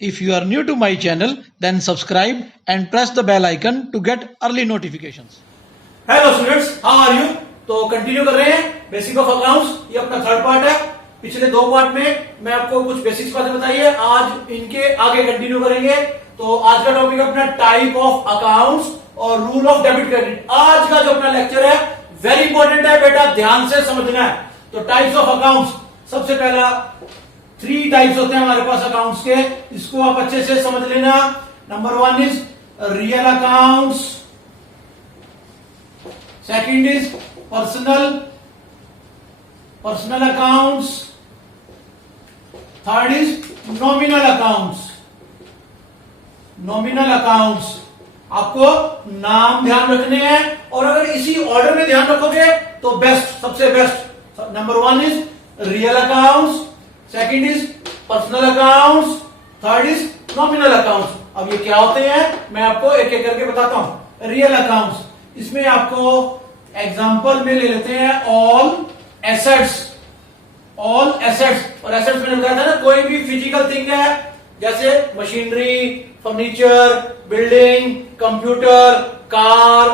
If you are new to my channel, then subscribe and press the bell icon to get early notifications. Hello students, how are you. तो continue कर रहे हैं basic of accounts. ये अपना third part है। पिछले दो part में मैं आपको कुछ बेसिक्स बातें बताई है, आज इनके आगे कंटिन्यू करेंगे। तो आज का टॉपिक अपना टाइप ऑफ अकाउंट्स और रूल ऑफ डेबिट क्रेडिट। आज का जो अपना लेक्चर है वेरी इंपॉर्टेंट है बेटा, ध्यान से समझना है। तो टाइप्स ऑफ अकाउंट्स, सबसे पहला 3 टाइप्स होते हैं हमारे पास अकाउंट्स के, इसको आप अच्छे से समझ लेना। Number 1 is real accounts, second is personal accounts, third is nominal accounts. Nominal accounts आपको नाम ध्यान रखने हैं, और अगर इसी ऑर्डर में ध्यान रखोगे तो बेस्ट, सबसे best. Number 1 is real accounts, second is personal accounts, third is nominal accounts. अब ये क्या होते हैं मैं आपको एक एक करके बताता हूं। रियल अकाउंट्स, इसमें आपको एग्जांपल में ले लेते हैं ऑल एसेट्स। ऑल एसेट्स, और एसेट्स मैंने बताया था ना, कोई भी फिजिकल थिंग है, जैसे machinery, furniture, building, computer, car,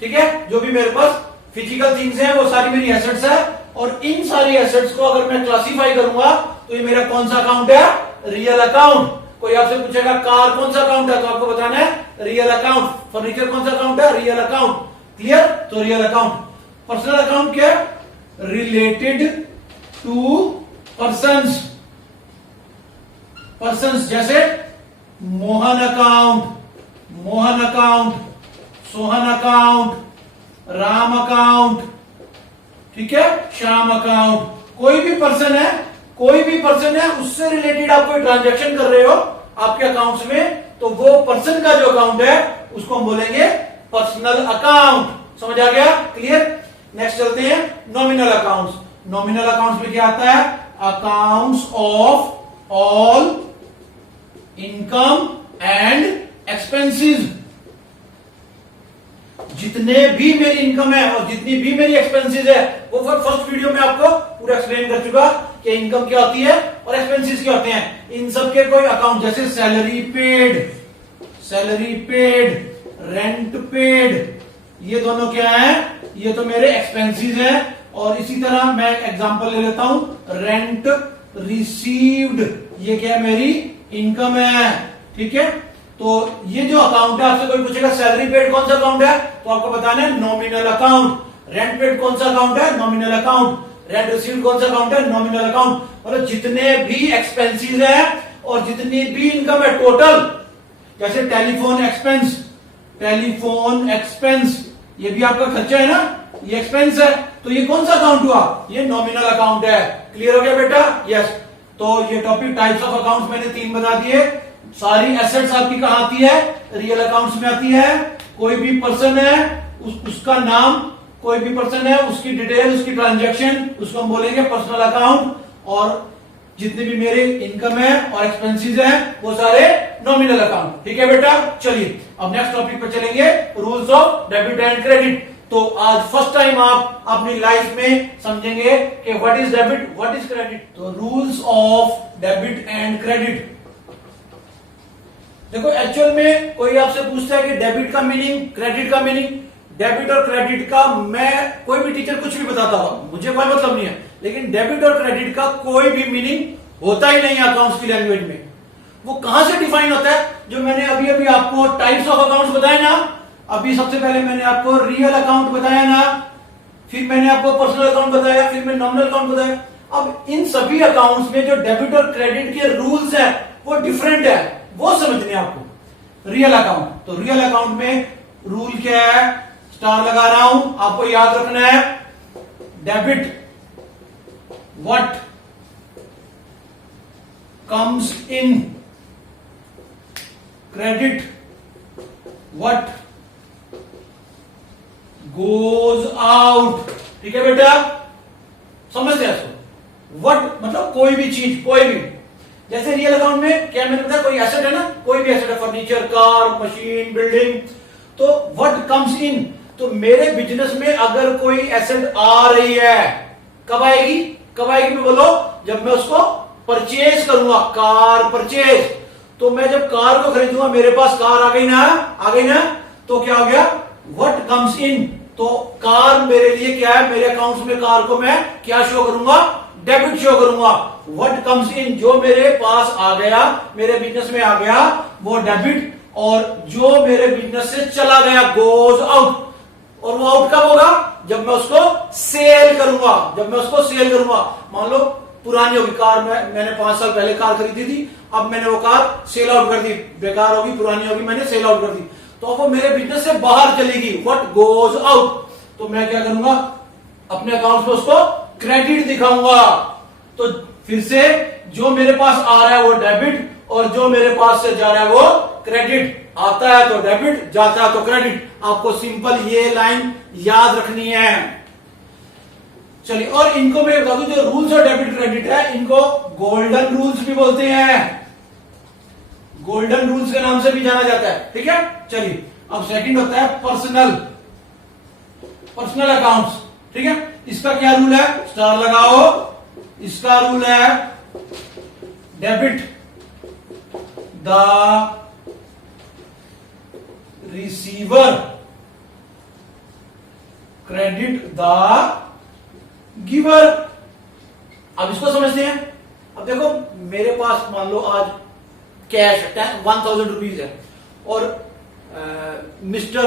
ठीक है, जो भी मेरे पास फिजिकल थिंग्स हैं वो सारी मेरी एसेट्स है। और इन सारी एसेट्स को अगर मैं क्लासिफाई करूंगा तो ये मेरा कौन सा अकाउंट है? Real account. कोई आपसे पूछेगा कार कौन सा अकाउंट है, तो आपको बताना है रियल अकाउंट। फर्नीचर कौन सा अकाउंट है? Real account. क्लियर? तो रियल अकाउंट। पर्सनल अकाउंट क्या है? Related to persons. पर्सन्स जैसे Mohan account, Sohan account, Ram account, ठीक है, श्याम अकाउंट। कोई भी पर्सन है उससे रिलेटेड आप कोई ट्रांजैक्शन कर रहे हो आपके अकाउंट्स में, तो वो पर्सन का जो अकाउंट है उसको हम बोलेंगे पर्सनल अकाउंट। समझ आ गया? क्लियर? नेक्स्ट चलते हैं नॉमिनल अकाउंट्स। नॉमिनल अकाउंट्स में क्या आता है? Accounts of all income and expenses. जितने भी मेरी इनकम है और जितनी भी मेरी एक्सपेंसेस है, वो फर्स्ट वीडियो में आपको पूरा एक्सप्लेन कर चुका कि इनकम क्या होती है और एक्सपेंसेस क्या होते हैं। इन सब के कोई अकाउंट, जैसे सैलरी पेड, रेंट पेड, ये दोनों क्या है? ये तो मेरे एक्सपेंसेस हैं। और इसी तरह मैं एग्जांपल ले लेता हूं, रेंट रिसीव्ड, ये क्या है? मेरी इनकम है। ठीक है, तो ये जो अकाउंट है, आपसे कोई पूछेगा सैलरी पेड कौन सा अकाउंट है, तो आपको बताना है नॉमिनल अकाउंट। रेंट पेड कौन सा अकाउंट है? Nominal account. रेंट रिसीव्ड कौन सा अकाउंट है? Nominal account. मतलब जितने भी एक्सपेंसेस है और जितनी भी इनकम है टोटल, जैसे टेलीफोन एक्सपेंस, ये भी आपका खर्चा है ना, ये एक्सपेंस है, तो ये कौन सा अकाउंट हुआ? ये नॉमिनल अकाउंट है। क्लियर हो गया बेटा? यस। तो ये टॉपिक टाइप्स ऑफ अकाउंट्स मैंने 3 बता दिए। सारी एसेट्स आपकी कहां आती है? रियल अकाउंट्स में आती है। कोई भी पर्सन है, उसका नाम, कोई भी पर्सन है, उसकी डिटेल, उसकी ट्रांजैक्शन, उसको हम बोलेंगे पर्सनल अकाउंट। और जितनी भी मेरे इनकम है और एक्सपेंसेस है वो सारे नॉमिनल अकाउंट। ठीक है बेटा? चलिए अब नेक्स्ट टॉपिक पे चलेंगे, rules of debit and credit. तो आज फर्स्ट टाइम आप अपनी लाइफ में समझेंगे कि what is debit, what is credit. तो rules of debit and credit. देखो, एक्चुअल में कोई आपसे पूछता है कि डेबिट का मीनिंग, क्रेडिट का मीनिंग। डेबिट और क्रेडिट का मैं, कोई भी टीचर कुछ भी बताता हो, मुझे कोई मतलब नहीं है, लेकिन डेबिट और क्रेडिट का कोई भी मीनिंग होता ही नहीं है अकाउंट्स की लैंग्वेज में। वो कहां से डिफाइन होता है? जो मैंने अभी आपको टाइप्स ऑफ अकाउंट्स बताए ना, अभी सबसे पहले मैंने आपको रियल अकाउंट बताया ना, फिर मैंने आपको पर्सनल अकाउंट बताया, फिर मैंने नॉमिनल अकाउंट बताया। अब इन सभी अकाउंट्स में जो डेबिट और क्रेडिट के रूल्स हैं वो डिफरेंट है, वो समझने आपको। रियल अकाउंट, तो रियल अकाउंट में रूल क्या है? स्टार लगा रहा हूं, आपको याद रखना है। Debit what comes in, credit what goes out. ठीक है बेटा? समझते हैं इसको। व्हाट मतलब कोई भी चीज, कोई भी, जैसे रियल अकाउंट में क्या मैंने बताया, कोई एसेट है ना, कोई भी एसेट है, फर्नीचर, कार, मशीन, बिल्डिंग, तो व्हाट कम्स इन, तो मेरे बिजनेस में अगर कोई एसेट आ रही है, कब आएगी? मैं बोलो, जब मैं उसको परचेज करूंगा, कार परचेज, तो मैं जब कार को खरीदूंगा, मेरे पास कार आ गई ना, तो क्या हो गया, व्हाट कम्स इन, तो कार मेरे लिए क्या है, मेरे अकाउंट में कार को मैं क्या शो करूंगा, डेबिट शो करूंगा। व्हाट कम्स इन, जो मेरे पास आ गया, मेरे बिजनेस में आ गया, वो डेबिट, और जो मेरे बिजनेस से चला गया गोज आउट, और वो आउट कब होगा, जब मैं उसको सेल करूंगा, मान लो पुरानी होगी कार, मैंने 5 साल पहले कार खरीदी थी, अब मैंने वो कार सेल आउट कर दी, बेकार होगी, पुरानी होगी, मैंने सेल आउट कर दी, तो वो मेरे बिजनेस से बाहर चलेगी, व्हाट गोज आउट, तो मैं क्या करूंगा, अपने अकाउंट में उसको क्रेडिट दिखाऊंगा। तो फिर से जो मेरे पास आ रहा है वो डेबिट, और जो मेरे पास से जा रहा है वो क्रेडिट, आता है तो डेबिट, जाता है तो क्रेडिट। आपको सिंपल ये लाइन याद रखनी है। चलिए, और इनको मैं बता दूं, जो रूल्स और डेबिट क्रेडिट है, इनको गोल्डन रूल्स भी बोलते हैं, गोल्डन रूल्स के नाम से भी जाना जाता है, ठीक है। चलिए, अब सेकंड होता है पर्सनल अकाउंट्स, ठीक है। इसका क्या रूल है, स्टार लगाओ, इसका रूल है debit the receiver, credit the giver. अब इसको समझते हैं। अब देखो, मेरे पास मान लो आज कैश 1000 रुपीज है, और मिस्टर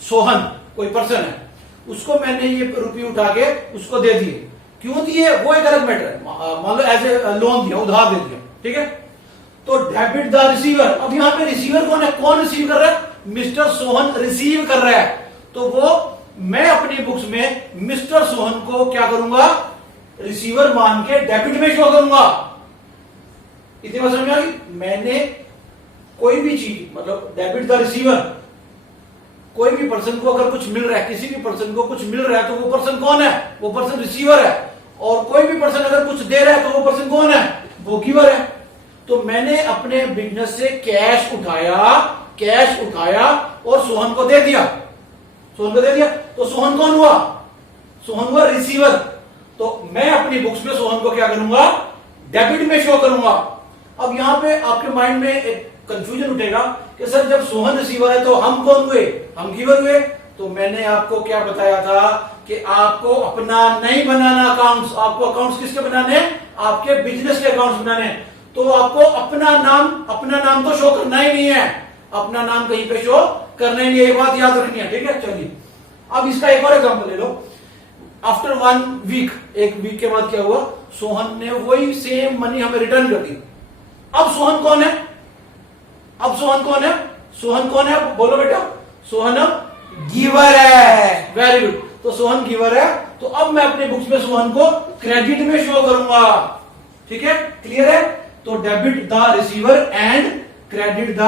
सोहन कोई पर्सन है, उसको मैंने ये रुपये उठा के उसको दे दिए, क्यों दिए वो एक अलग मैटर है, मान लो एज ए लोन दिया, उधार दे दिया, ठीक है। तो डेबिट द रिसीवर, अब यहां पे रिसीवर कौन है, कौन रिसीव कर रहा है, मिस्टर सोहन रिसीव कर रहा है, तो वो मैं अपनी बुक्स में मिस्टर सोहन को क्या करूंगा, रिसीवर मान के डेबिट में शो करूंगा। इतनी बात समझ आ गई। मैंने कोई भी चीज, मतलब डेबिट द रिसीवर, कोई भी पर्सन को अगर कुछ मिल रहा है, किसी भी पर्सन को कुछ मिल रहा है, तो वो पर्सन कौन है, वो पर्सन रिसीवर है, और कोई भी पर्सन अगर कुछ दे रहा है तो वो पर्सन कौन है, वो गिवर है। तो मैंने अपने बिजनेस से कैश उठाया और सोहन को दे दिया, तो सोहन कौन हुआ, सोहन हुआ रिसीवर। तो मैं अपनी बुक्स में सोहन को क्या करूंगा, डेबिट में शो करूंगा। अब यहां पे आपके माइंड में एक कंफ्यूजन उठेगा कि सर जब सोहन रिसीवर है तो हम कौन हुए, हम गिवर हुए। तो मैंने आपको क्या बताया था कि आपको अपना नहीं बनाना अकाउंट्स, आपको अकाउंट्स किसके बनाने हैं, आपके बिजनेस के अकाउंट्स बनाने हैं। तो आपको अपना नाम तो शो करना ही नहीं है, अपना नाम कहीं पे शो करना ही नहीं है, ये बात याद रखनी है, ठीक है। चलिए, अब इसका एक और एग्जांपल ले लो। आफ्टर 1 वीक, एक वीक के बाद क्या हुआ, सोहन ने वही सेम मनी हमें रिटर्न कर दी। अब सोहन कौन है, सोहन कौन है, बोलो बेटा, सोहन गिवर है, वेरी गुड। तो सोहन गिवर है, तो अब मैं अपने बुक्स में सोहन को क्रेडिट में शो करूंगा, ठीक है, क्लियर है। तो debit the receiver and credit the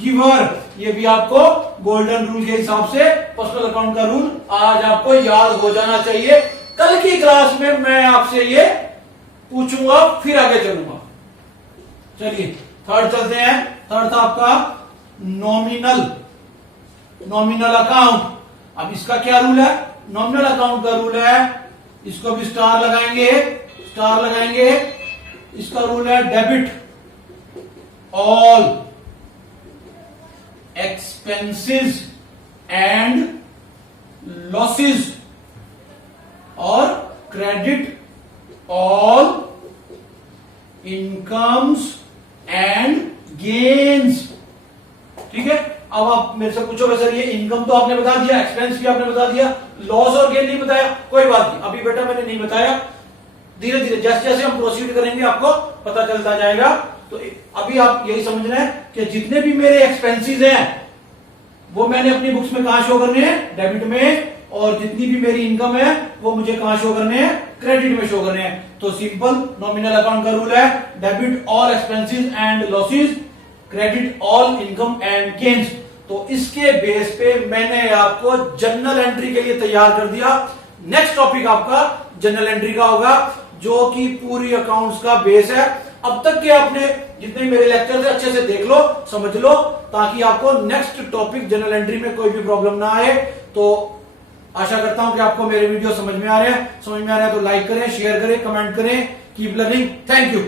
giver, ये भी आपको गोल्डन रूल के हिसाब से पर्सनल अकाउंट का रूल आज आपको याद हो जाना चाहिए। कल की क्लास में मैं आपसे ये पूछूंगा, फिर आगे चलूंगा। चलिए, थर्ड चलते हैं। थर्ड था आपका नॉमिनल अकाउंट। अब इसका क्या रूल है, नॉमिनल अकाउंट का रूल है, इसको भी स्टार लगाएंगे। इसका रूल है debit all expenses and losses और credit all incomes and gains, ठीक है। अब आप मेरे से पूछोगे सर ये इनकम तो आपने बता दिया, एक्सपेंस भी आपने बता दिया, लॉस और गेन नहीं बताया, कोई बात नहीं, अभी बेटा मैंने नहीं बताया, धीरे धीरे जैसे जैसे हम प्रोसीड करेंगे आपको पता चलता जाएगा। तो अभी आप यही समझना है कि जितने भी मेरे एक्सपेंसेस हैं वो मैंने अपनी बुक्स में कहां शो करने हैं, डेबिट में, और जितनी भी मेरी इनकम है वो मुझे कहां शो करने हैं, क्रेडिट में शो करने हैं। तो सिंपल नॉमिनल अकाउंट का रूल है debit all expenses and losses, credit all income and gains. तो इसके बेस पे मैंने आपको जर्नल एंट्री के लिए तैयार कर दिया। नेक्स्ट टॉपिक आपका जर्नल एंट्री का होगा, जो कि पूरी अकाउंट्स का बेस है। अब तक के आपने जितने मेरे लेक्चर थे अच्छे से देख लो, समझ लो, ताकि आपको नेक्स्ट टॉपिक जर्नल एंट्री में कोई भी प्रॉब्लम ना आए। तो आशा करता हूं कि आपको मेरे वीडियो समझ में आ रहे हैं तो लाइक करें, शेयर करें, कमेंट करें। Keep learning. Thank you.